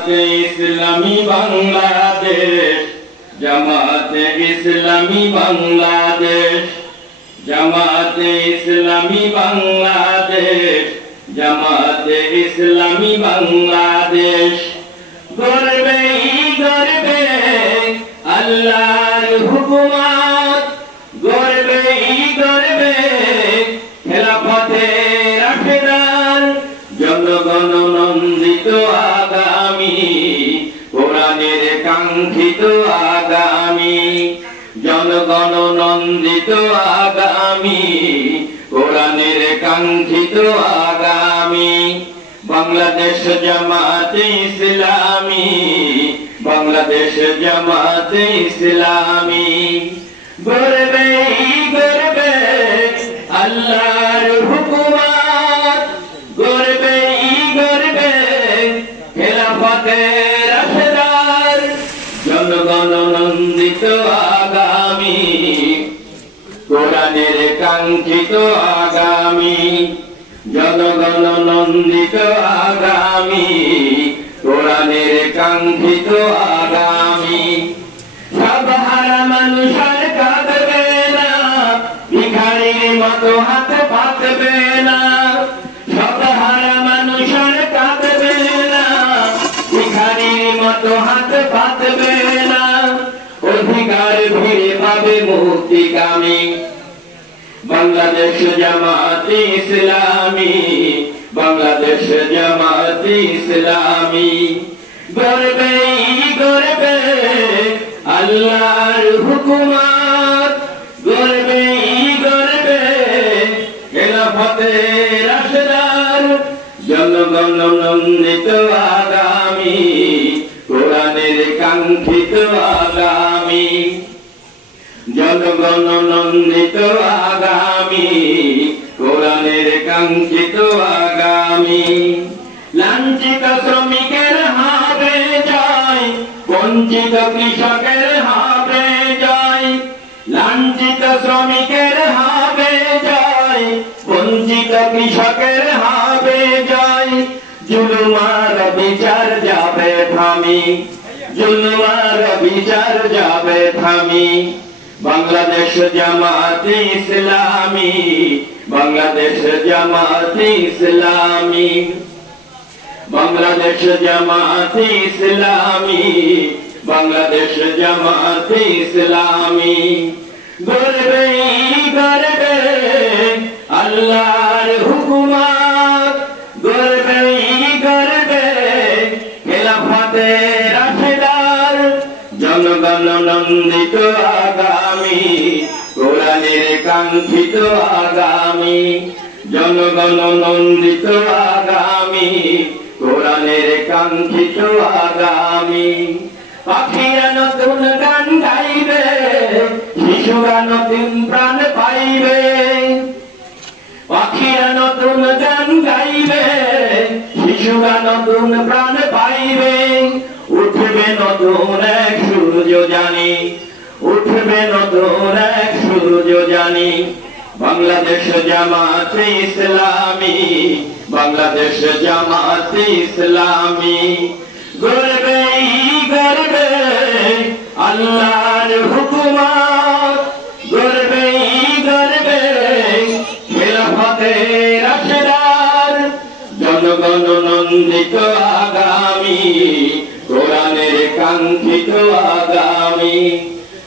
জামাতে ইসলামী বাংলাদেশ, জামাতে ইসলামী বাংলাদেশ, জামাতে ইসলামী বাংলাদেশ, জামাতে ইসলামী বাংলাদেশ। গর্বে গর্বে আল্লাহর হুকুমত গর্বে গর্বে খেলাফতে কাঙ্ক্ষিত আগামী, জনগণ নন্দিত আগামী, কোরআনের কাঙ্ক্ষিত আগামী, বাংলাদেশ জামাতে ইসলামী, বাংলাদেশ জামাতে ইসলামী। গর্বে গর্বে আল্লাহর হুকুমত গর্বে গর্বে খেলাফতে রাশেদার জনগণ নন্দিত আগামী। কোরআনের কাঙ্ক্ষিত আগামী। জনগণ নন্দিত আগামী। কোরআনের কাঙ্ক্ষিত আগামী। সব হারা কাঁদবে না। ভিখারির মতো হাত পাতবে না। সব হারা মানুষ আর কাঁদবে না। ভিখারির মতো হাত পাতবে অধিকার ফিরে পাবে মুক্তিকামী বাংলাদেশ জামাতে ইসলামী, বাংলাদেশ জামাতে ইসলামী। গর্বে গর্বে আল্লাহর হুকুমত, গর্বে গর্বে খেলাফতে রাশদার জনগণ নন্দিত আগামী, কোরআনের কাঙ্ক্ষিত আগামী জনগণ নন্দিত আগামী, কোরআনের কাঙ্ক্ষিত আগামী। লাঞ্ছিত শ্রমিকের হবে জয়, বঞ্চিত কৃষকের হবে জয়। লাঞ্ছিত শ্রমিকের হবে জয়, বঞ্চিত কৃষকের হবে জয়। জুলুমার বিচার যাবে থামি, জুলুমার বিচার যাবে থামি। বাংলাদেশ জামাতে ইসলামী, বাংলাদেশ জামাতে ইসলামী। বাংলাদেশ জামাতে ইসলামী, বাংলাদেশ জামাতে ইসলামী। গর্বে গর্বে আল্লাহর হুকুমত। গর্বে গর্বে খেলাফতে রাশেদার জনগণ নন্দিত আগামী কোরআনের কাঙ্ক্ষিত আগামী, জনগণ নন্দিত আগামী, কোরআনের কাঙ্ক্ষিত আগামী। পাখিরা নতুন গান গাইবে শিশুরা নতুন প্রাণ পাইবে। পাখিরা নতুন গান গাইবে শিশুরা নতুন প্রাণ পাইবে। উঠবে নতুন এক সূর্য জানি উঠবে নতুন এক সূর্য জানি। বাংলাদেশ জামাতে ইসলামী, বাংলাদেশ জামাতে ইসলামী। গর্বে গর্বে আল্লাহর হুকুমত। গর্বে গর্বে খেলাফতে রাশেদার জনগণ নন্দিত আগামী, কোরআনের কাঙ্ক্ষিত আগামী।